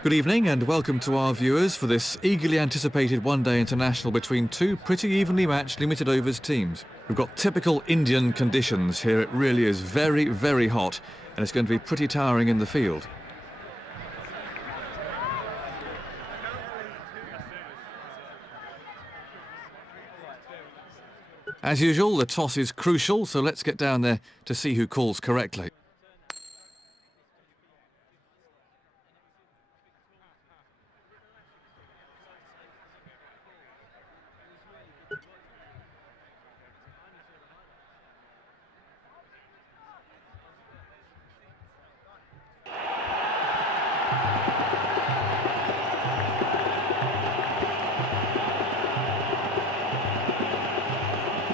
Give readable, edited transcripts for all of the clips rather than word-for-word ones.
Good evening and welcome to our viewers for this eagerly anticipated one-day international between two pretty evenly matched limited overs teams. We've got typical Indian conditions here. It really is very, very hot and it's going to be pretty towering in the field. As usual, the toss is crucial, so let's get down there to see who calls correctly.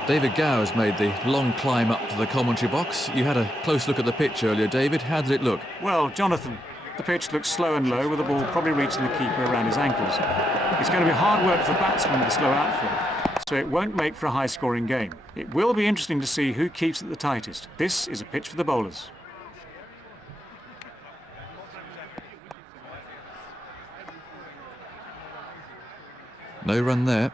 David Gow has made the long climb up to the commentary box. You had a close look at the pitch earlier, David. How did it look? Well, Jonathan, the pitch looks slow and low with the ball probably reaching the keeper around his ankles. It's going to be hard work for the batsman with a slow outfield, so it won't make for a high-scoring game. It will be interesting to see who keeps it the tightest. This is a pitch for the bowlers. No run there.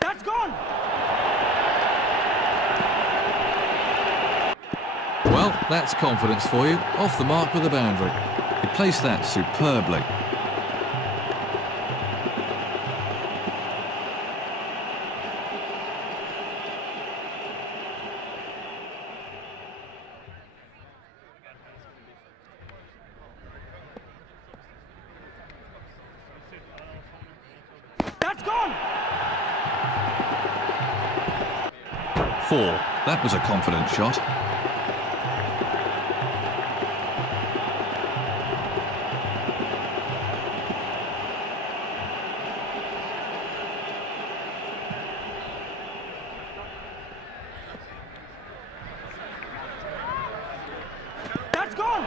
That's gone! Well, that's confidence for you. Off the mark with a boundary. He placed that superbly. That's gone! 4. That was a confident shot. That's gone!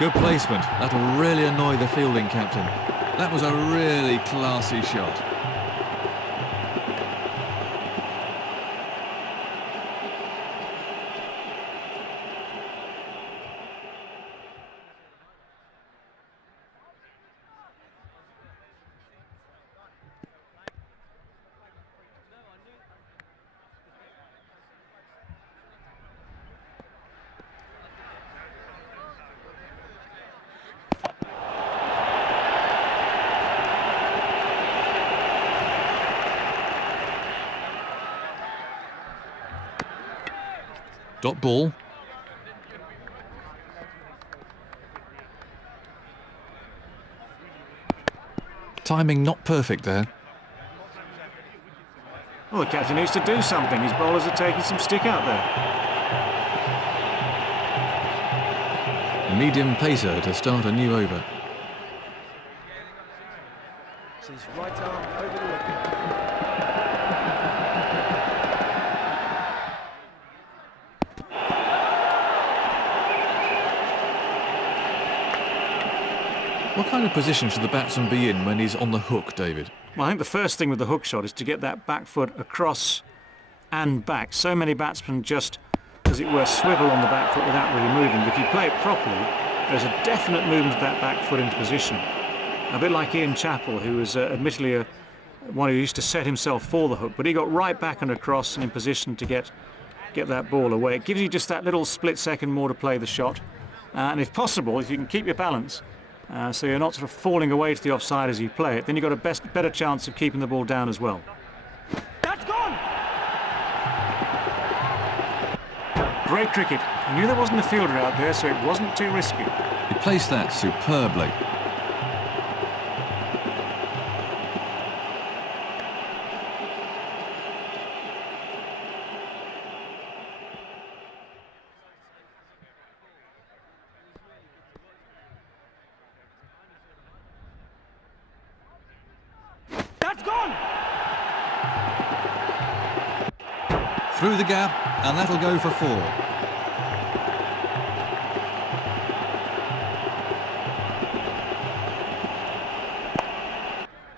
Good placement. That'll really annoy the fielding captain. That was a really classy shot. Dot ball. Timing not perfect there. Well, the captain needs to do something. His bowlers are taking some stick out there. Medium pacer to start a new over. His right arm over the wicket. What kind of position should the batsman be in when he's on the hook, David? Well, I think the first thing with the hook shot is to get that back foot across and back. So many batsmen just, as it were, swivel on the back foot without really moving. But if you play it properly, there's a definite movement of that back foot into position. A bit like Ian Chappell, who was admittedly one who used to set himself for the hook, but he got right back and across and in position to get that ball away. It gives you just that little split second more to play the shot. And if possible, if you can keep your balance, so you're not sort of falling away to the offside as you play it, then you've got a better chance of keeping the ball down as well. That's gone! Great cricket. He knew there wasn't a fielder out there, so it wasn't too risky. He placed that superbly. That's gone! Through the gap, and that'll go for 4.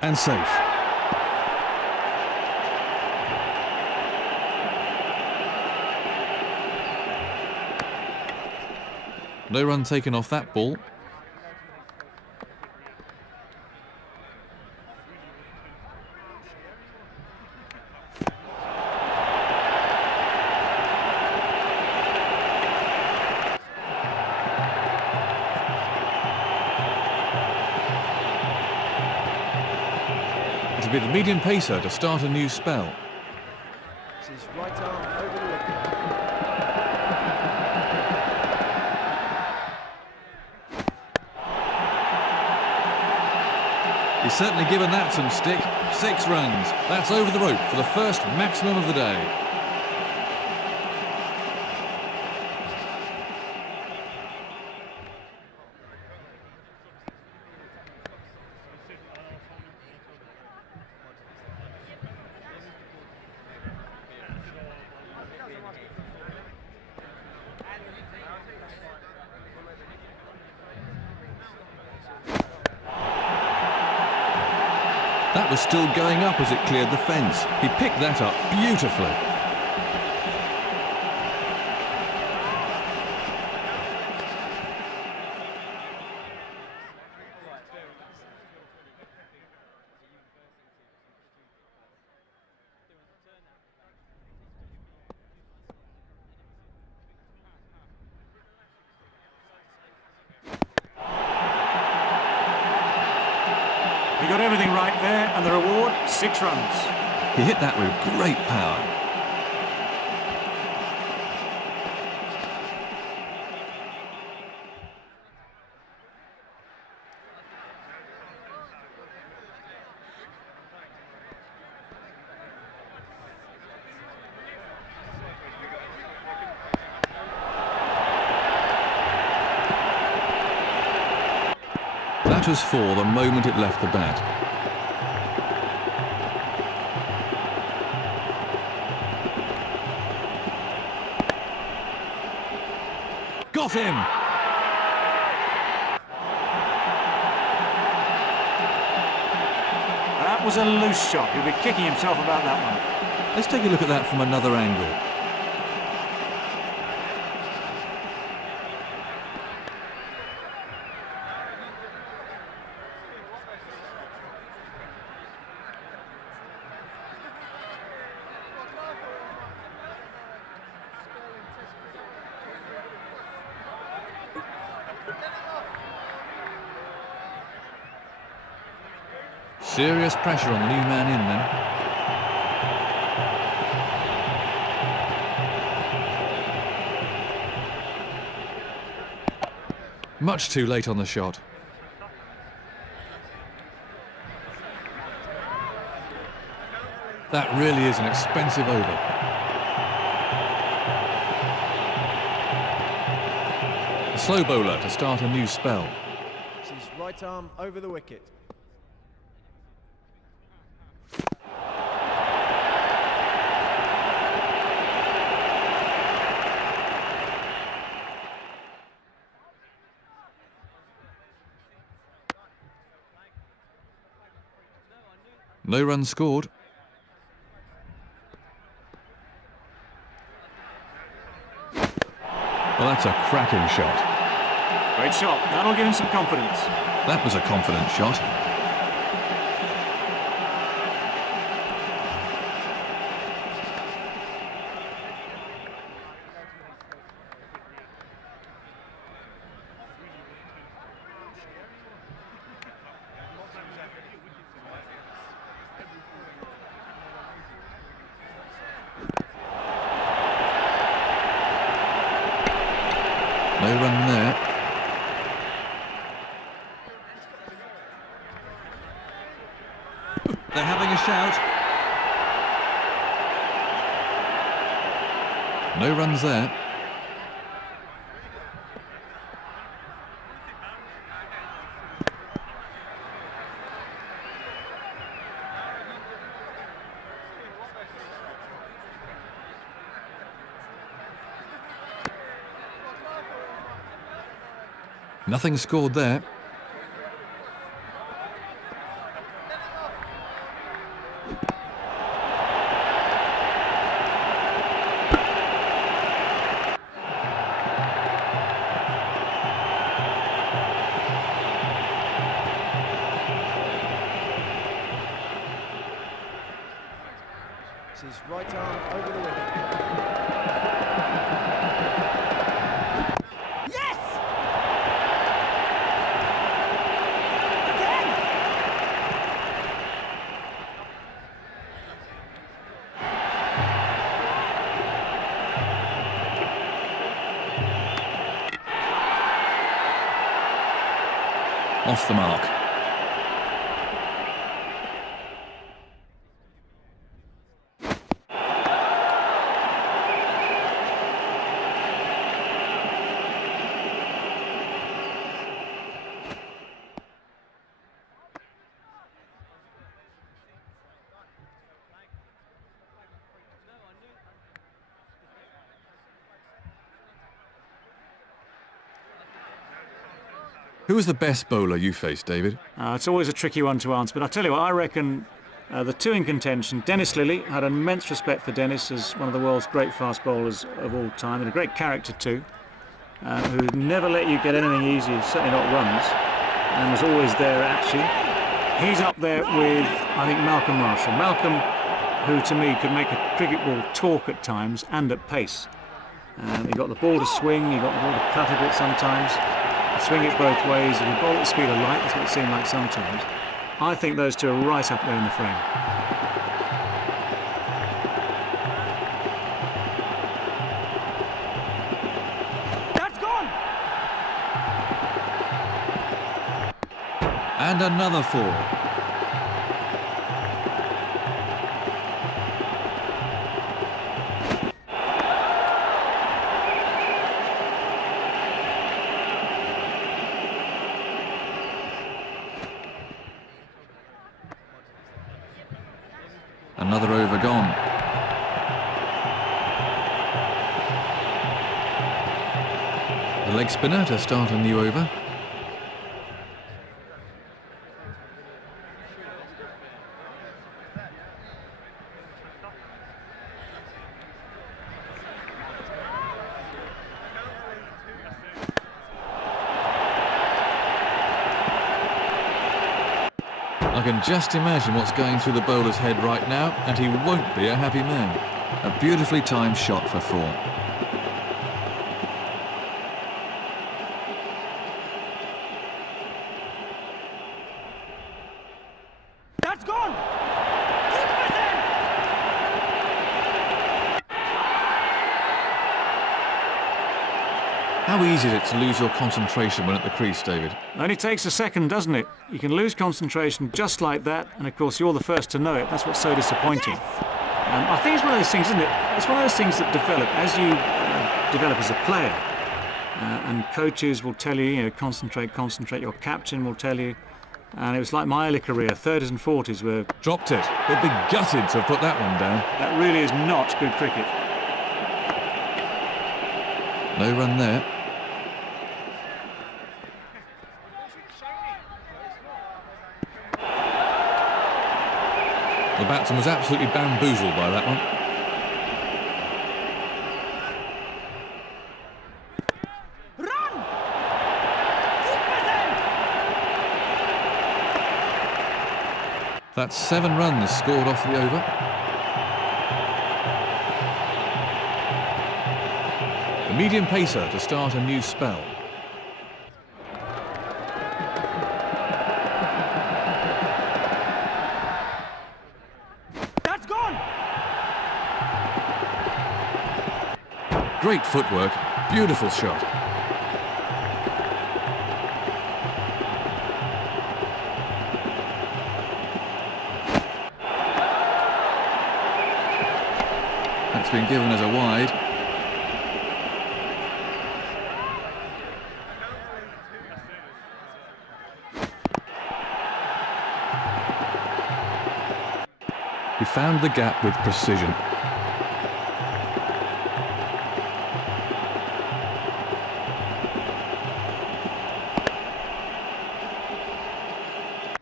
And safe. No run taken off that ball. It'll be the medium pacer to start a new spell. It's his right arm over the wicket. He's certainly given that some stick. 6 runs. That's over the rope for the first maximum of the day. That was still going up as it cleared the fence. He picked that up beautifully. He got everything right there, and the reward, 6 runs. He hit that with great power. That was 4 the moment it left the bat. Got him! That was a loose shot. He'll be kicking himself about that one. Let's take a look at that from another angle. Serious pressure on the new man in then. Much too late on the shot. That really is an expensive over. A slow bowler to start a new spell. It's his right arm over the wicket. No runs scored. Well, that's a cracking shot. Great shot. That'll give him some confidence. That was a confident shot. No run there. They're having a shout. No runs there. Nothing scored there. It's his right arm over the wicket. Yes! Again! Off the mark. Who was the best bowler you faced, David? It's always a tricky one to answer, but I tell you what, I reckon the two in contention, Dennis Lillee, had immense respect for Dennis as one of the world's great fast bowlers of all time, and a great character too, who never let you get anything easy, certainly not runs, and was always there at you. He's up there with, I think, Malcolm Marshall. Malcolm, who to me could make a cricket ball talk at times and at pace. He got the ball to swing, he got the ball to cut a bit sometimes. Swing it both ways, and you bowl at the speed of light, that's what it seemed like sometimes. I think those two are right up there in the frame. That's gone! And another 4. Another over gone. The leg spinner to start a new over. I can just imagine what's going through the bowler's head right now, and he won't be a happy man. A beautifully timed shot for 4. That's gone! Keep with him! How easy is it to lose your concentration when at the crease, David? It only takes a second, doesn't it? You can lose concentration just like that, and of course you're the first to know it. That's what's so disappointing. I think it's one of those things, isn't it? It's one of those things that develop as you develop as a player. And coaches will tell you, concentrate, concentrate. Your captain will tell you. And it was like my early career, 30s and 40s, where Dropped it. They'd be gutted to have put that one down. that really is not good cricket. No run there. The batsman was absolutely bamboozled by that one. Run! Keep with him! That's 7 runs scored off the over. The medium pacer to start a new spell. That's gone! Great footwork, beautiful shot. That's been given as a wide. He found the gap with precision.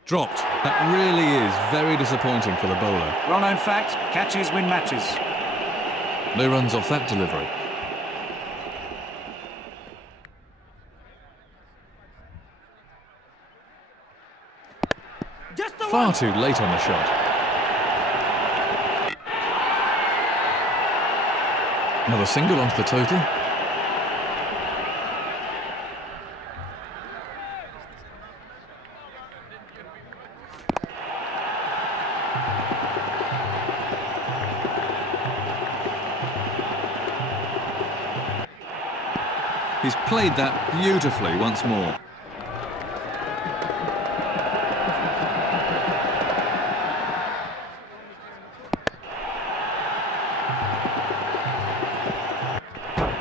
Dropped. That really is very disappointing for the bowler. Well-known fact, catches win matches. No runs off that delivery. Just the Far one! too late on the shot. Another single onto the total. He's played that beautifully once more.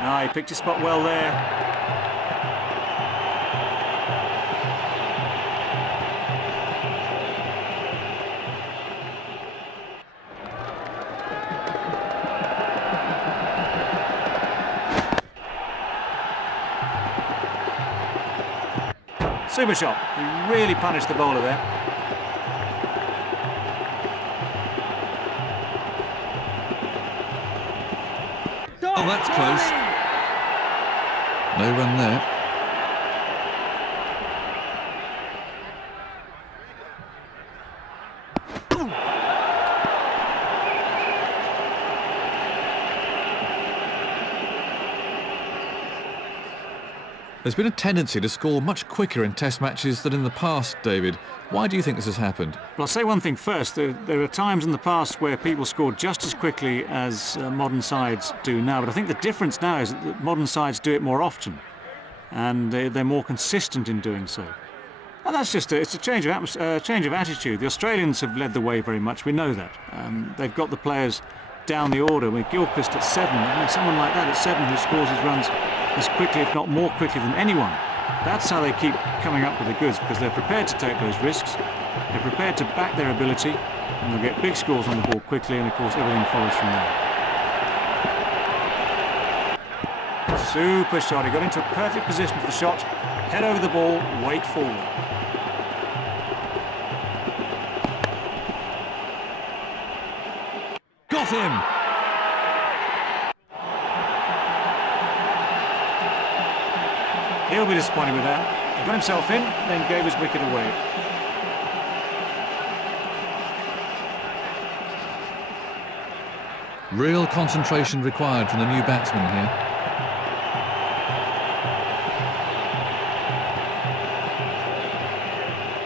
Ah, he picked his spot well there. Super shot. He really punished the bowler there. Oh, that's close. No run there. There's been a tendency to score much quicker in Test matches than in the past, David. Why do you think this has happened? Well, I'll say one thing first. There are times in the past where people scored just as quickly as modern sides do now, but I think the difference now is that modern sides do it more often, and they're more consistent in doing so. And that's just it's a change of attitude. The Australians have led the way very much. We know that. They've got the players down the order. With Gilchrist at 7, someone like that at 7 who scores his runs as quickly, if not more quickly than anyone. That's how they keep coming up with the goods, because they're prepared to take those risks, they're prepared to back their ability, and they'll get big scores on the ball quickly, and of course everything follows from there. Super shot. He got into a perfect position for the shot, head over the ball, weight forward. Got him! He'll be disappointed with that. He got himself in, then gave his wicket away. Real concentration required from the new batsman here.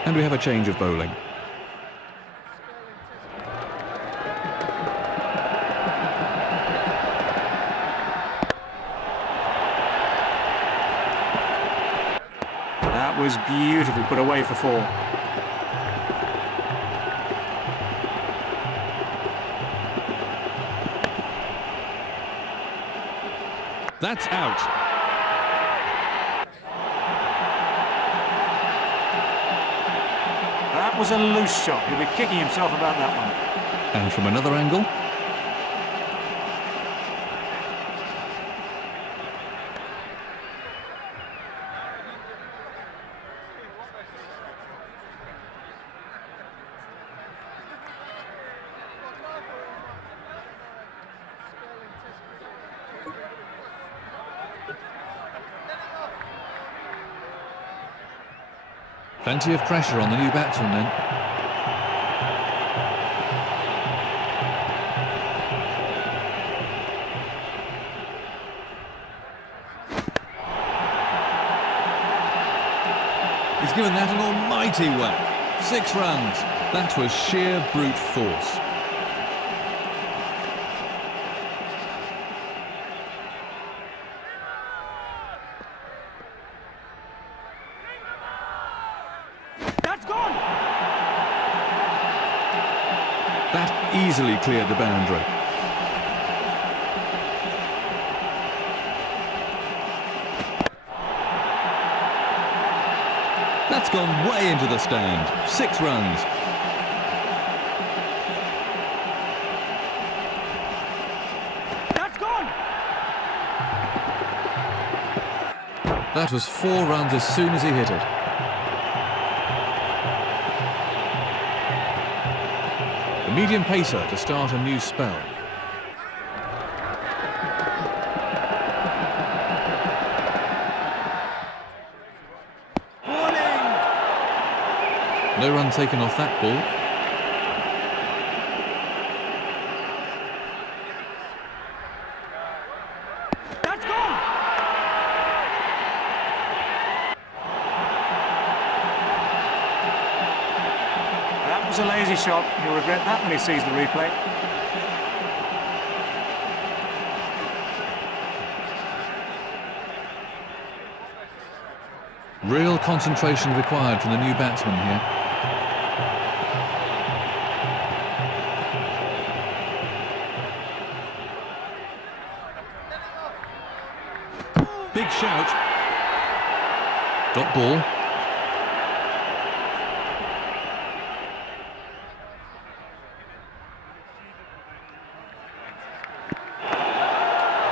And we have a change of bowling. That was beautifully put away for 4. That's out. That was a loose shot. He'll be kicking himself about that one. And from another angle. Plenty of pressure on the new batsman then. He's given that an almighty whack. 6 runs. That was sheer brute force. That easily cleared the boundary. That's gone way into the stand. 6 runs. That's gone. That was 4 runs as soon as he hit it. The medium pacer to start a new spell. Warning. No run taken off that ball. was a lazy shot. He'll regret that when he sees the replay. Real concentration required from the new batsman here. Big shout. Dot ball.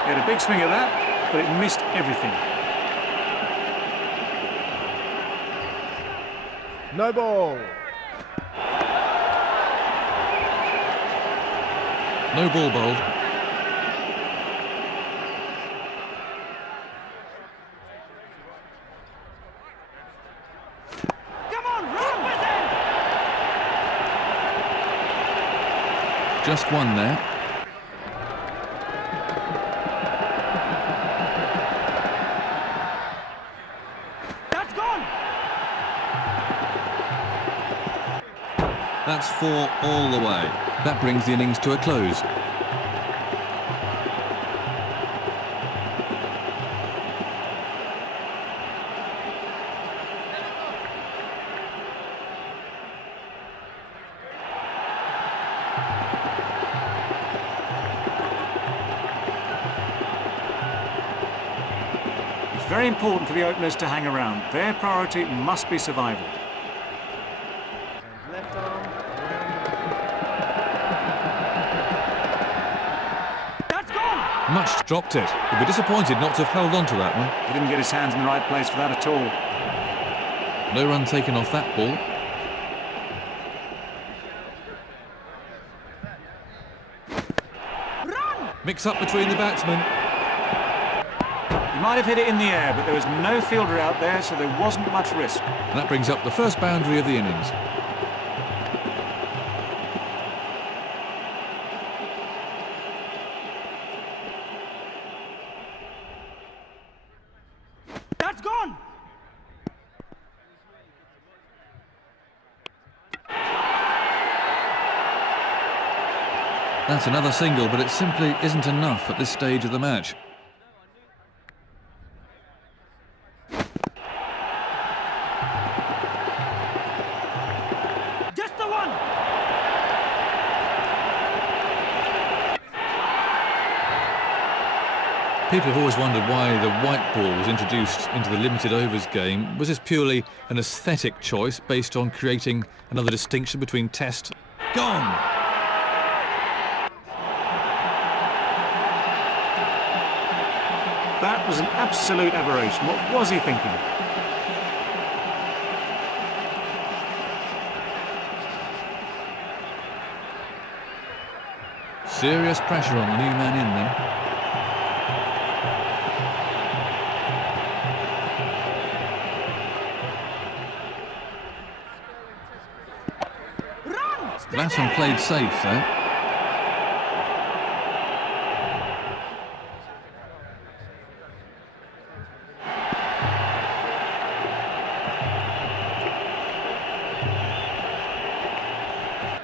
He had a big swing at that, but it missed everything. No ball. No ball bowled. Come on, run with him! Just one there. That's gone! That's 4 all the way. That brings the innings to a close. It's very important for the openers to hang around. Their priority must be survival. And left arm. That's gone! Much dropped it. He'd be disappointed not to have held on to that one. He didn't get his hands in the right place for that at all. No run taken off that ball. Run! Mix up between the batsmen. He might have hit it in the air, but there was no fielder out there, so there wasn't much risk. And that brings up the first boundary of the innings. That's gone! That's another single, but it simply isn't enough at this stage of the match. Just the one! People have always wondered why the white ball was introduced into the limited overs game. Was this purely an aesthetic choice based on creating another distinction between Test? Gone! That was an absolute aberration. What was he thinking? Serious pressure on the new man in then. Run! Batsman played safe there.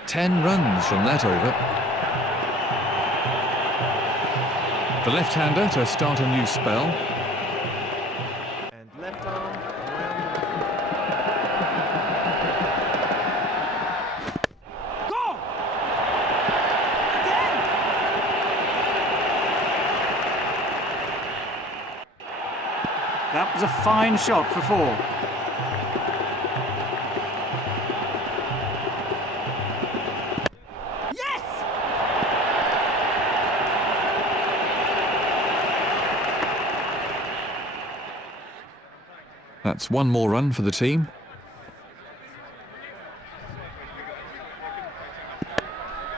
Ten runs from that over. The left-hander to start a new spell. And left arm. Go! Again! That was a fine shot for 4. Yes! That's one more run for the team.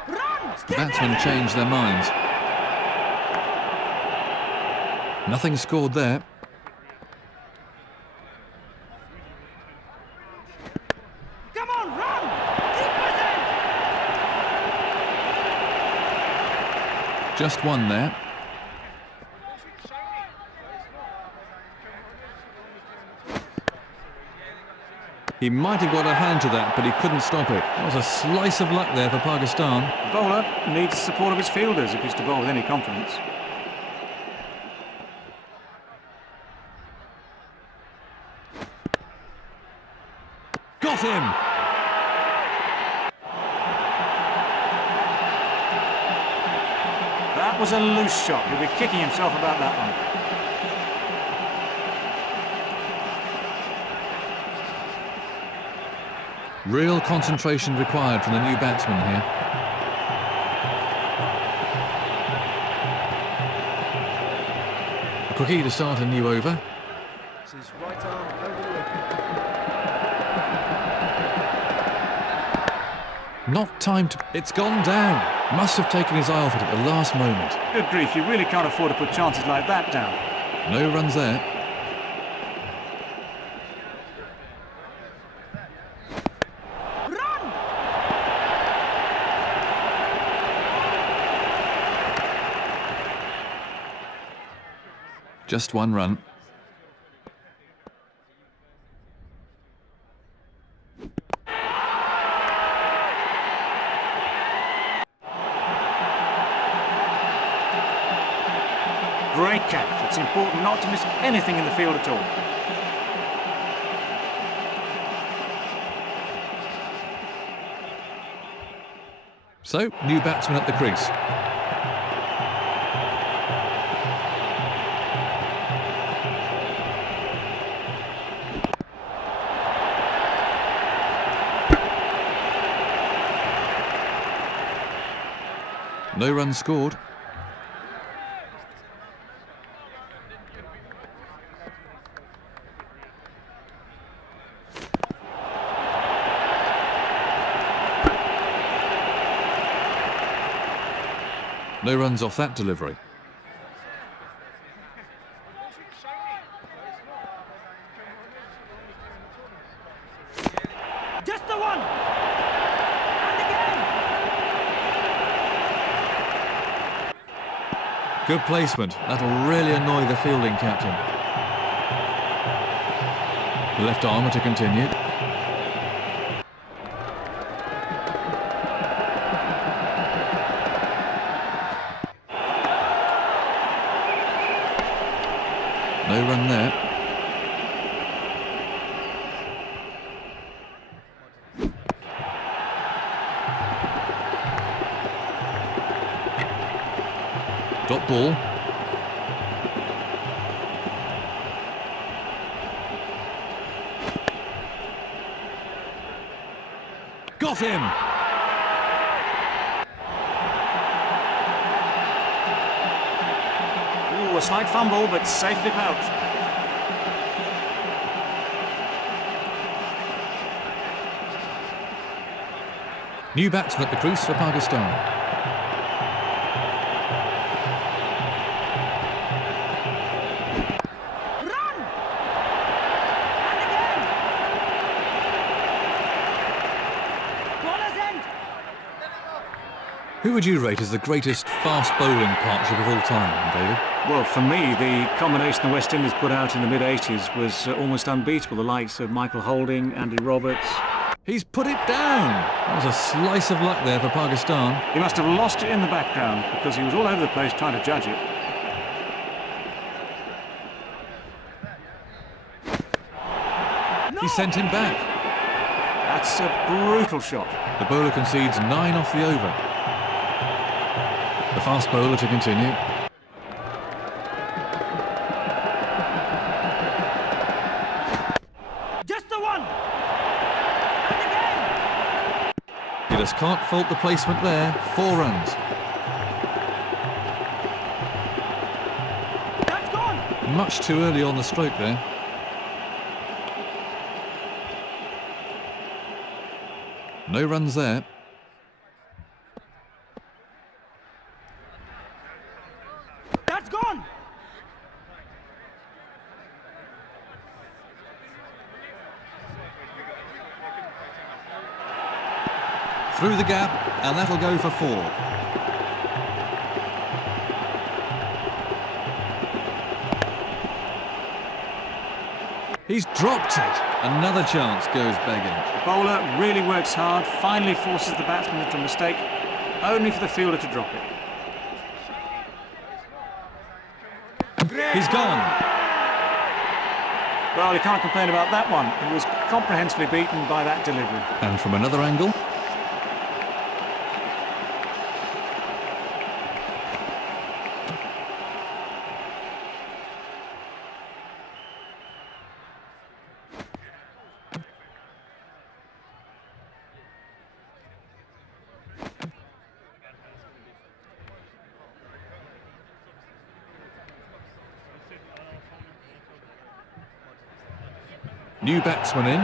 Run! The batsmen changed their minds. Nothing scored there. Come on, run! Keep with him! Just one there. He might have got a hand to that, but he couldn't stop it. That was a slice of luck there for Pakistan. The bowler needs the support of his fielders if he's to bowl with any confidence. Got him! That was a loose shot. He'll be kicking himself about that one. Real concentration required from the new batsman here. A quickie to start a new over. It's his right arm over the wicket. Not time to... It's gone down. Must have taken his eye off it at the last moment. Good grief, you really can't afford to put chances like that down. No runs there. Run! Just one run. Great catch. It's important not to miss anything in the field at all. So, new batsman at the crease. No runs scored. No runs off that delivery. Just the one! And again! Good placement. That'll really annoy the fielding captain. The left armour to continue. No run there. Dot ball. Got him! Ooh, a slight fumble, but safely pouched. New batsman at the crease for Pakistan. Run! And again! Bowler's end! Who would you rate as the greatest fast bowling partnership of all time, David? Well, for me, the combination the West Indies put out in the mid-80s was almost unbeatable. The likes of Michael Holding, Andy Roberts. He's put it down! That was a slice of luck there for Pakistan. He must have lost it in the background because he was all over the place trying to judge it. He sent him back. That's a brutal shot. The bowler concedes 9 off the over. The fast bowler to continue. Just the one! And again! He just can't fault the placement there. 4 runs. That's gone! Much too early on the stroke there. No runs there. That's gone! Through the gap, and that'll go for 4. He's dropped it. Another chance goes begging. The bowler really works hard, finally forces the batsman into a mistake, only for the fielder to drop it. He's gone. Well, you can't complain about that one. He was comprehensively beaten by that delivery. And from another angle. New batsman in.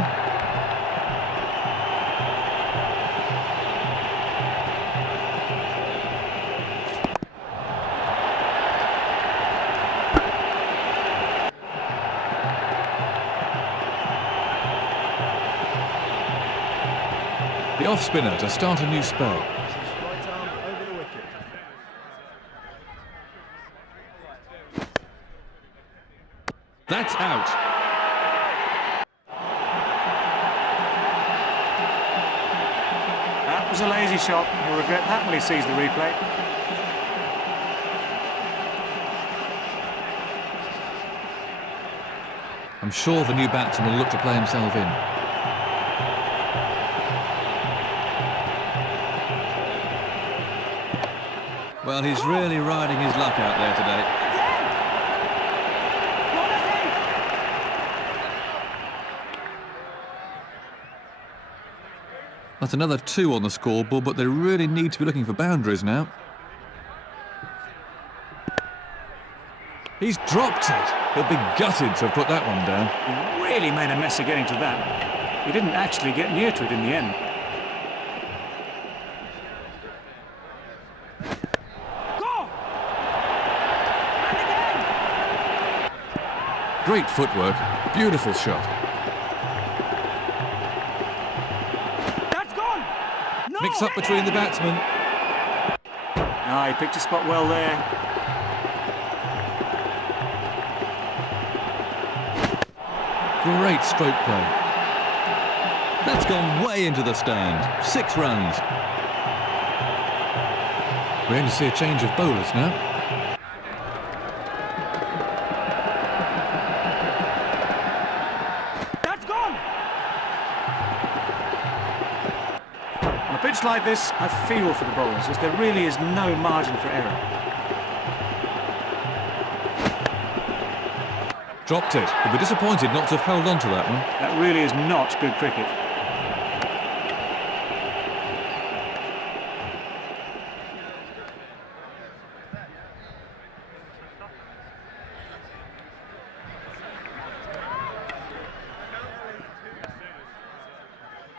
The off spinner to start a new spell. Right arm over the wicket. That's out. That was a lazy shot. He'll regret that when he sees the replay. I'm sure the new batsman will look to play himself in. Well, he's really riding his luck out there today. That's another 2 on the scoreboard, but they really need to be looking for boundaries now. He's dropped it. He'll be gutted to have put that one down. He really made a mess of getting to that. He didn't actually get near to it in the end. Go! And again! Great footwork. Beautiful shot. That's gone! No! Mix up between the batsmen. Ah, he picked a spot well there. Great stroke play. That's gone way into the stand. 6 runs. We're going to see a change of bowlers now. That's gone! On a pitch like this, I feel for the bowlers, as there really is no margin for error. Dropped it. He'll be disappointed not to have held on to that one. That really is not good cricket.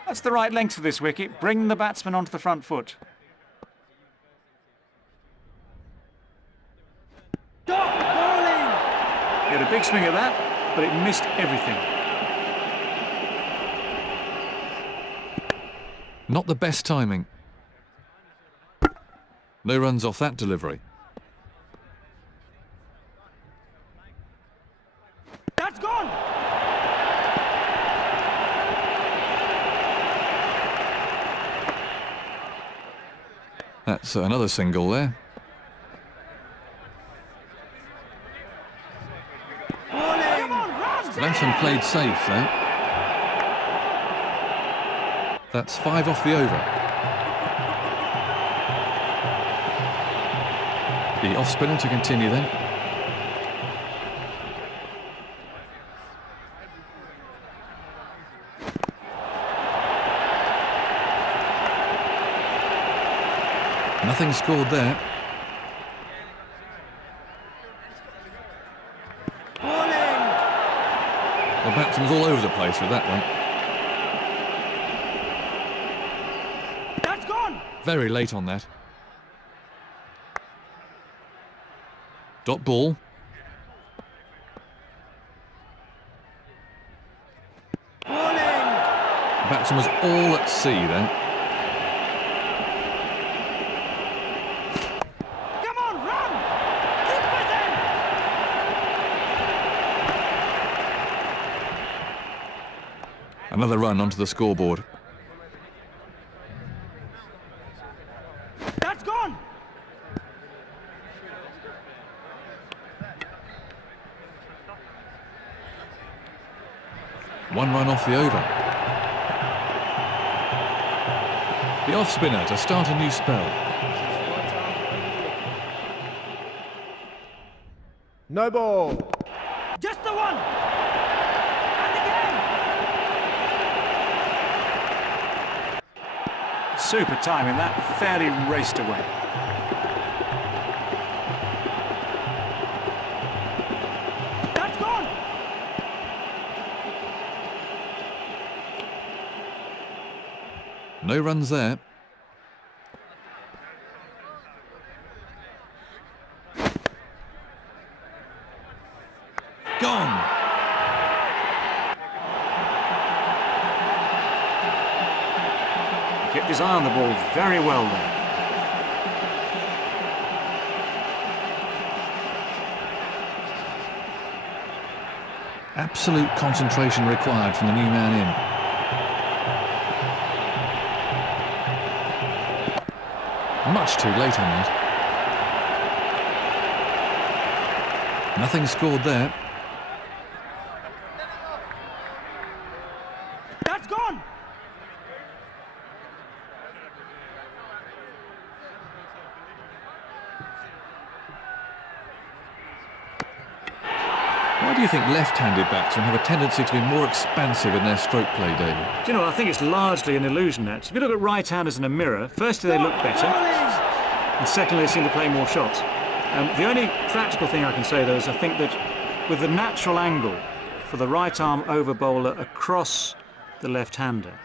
That's the right length for this wicket. Bring the batsman onto the front foot. Stop bowling! He had a big swing at that, but it missed everything. Not the best timing. No runs off that delivery. That's gone! That's another single there. Bowling! Come on, run! Latham played safe there. That's 5 off the over. The off spinner to continue then. Nothing scored there. Bowling! The batsman's all over the place with that one. That's gone! Very late on that. Dot ball. Bowling! The batsman was all at sea then. Come on, run! Keep with him! Another run onto the scoreboard. That's gone. One run off the over. The off spinner to start a new spell. No ball. Just the one. And again. Super timing, that fairly raced away. That's gone. No runs there. Gone! He kept his eye on the ball very well there. Absolute concentration required from the new man in. Much too late on that. Nothing scored there. That's gone. Why do you think left-handed batsmen have a tendency to be more expansive in their stroke play, David? Do you know, I think it's largely an illusion, that. If you look at right-handers in a mirror, firstly they look better, and secondly they seem to play more shots. The only practical thing I can say, though, is I think that with the natural angle for the right-arm over bowler across the left-hander,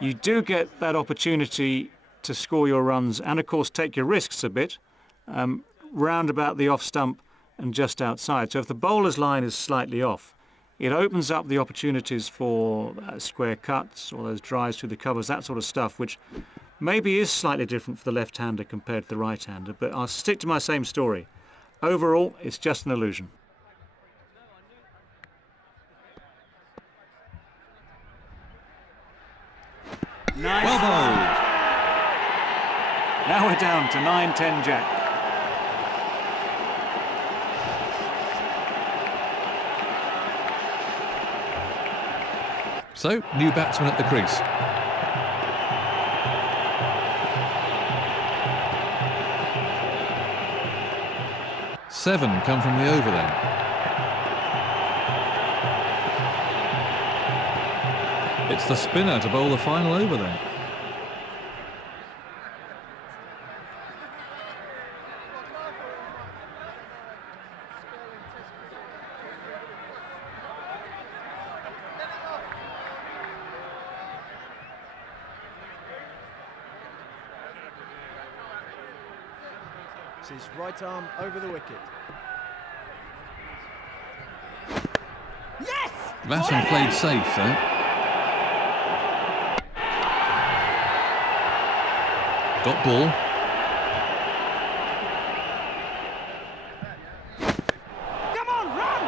you do get that opportunity to score your runs and, of course, take your risks a bit, round about the off-stump and just outside. So if the bowler's line is slightly off, it opens up the opportunities for square cuts or those drives through the covers, that sort of stuff, which maybe is slightly different for the left-hander compared to the right-hander. But I'll stick to my same story. Overall, it's just an illusion. Nice. Well bowled. Now we're down to 9-10 Jack. So, new batsman at the crease. Seven come from the over then. It's the spinner to bowl the final over then. It's his right arm over the wicket. Yes. Batsman played safe there. Dot ball. Come on, run.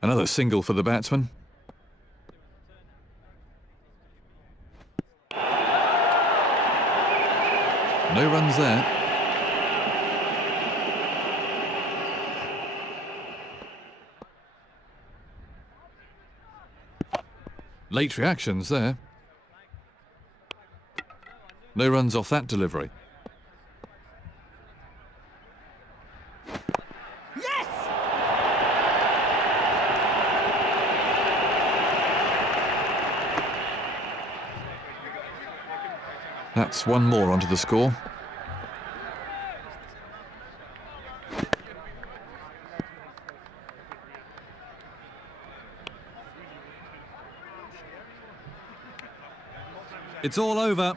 Another single for the batsman. No runs there. Late reactions there. No runs off that delivery. Yes. That's one more onto the score. It's all over.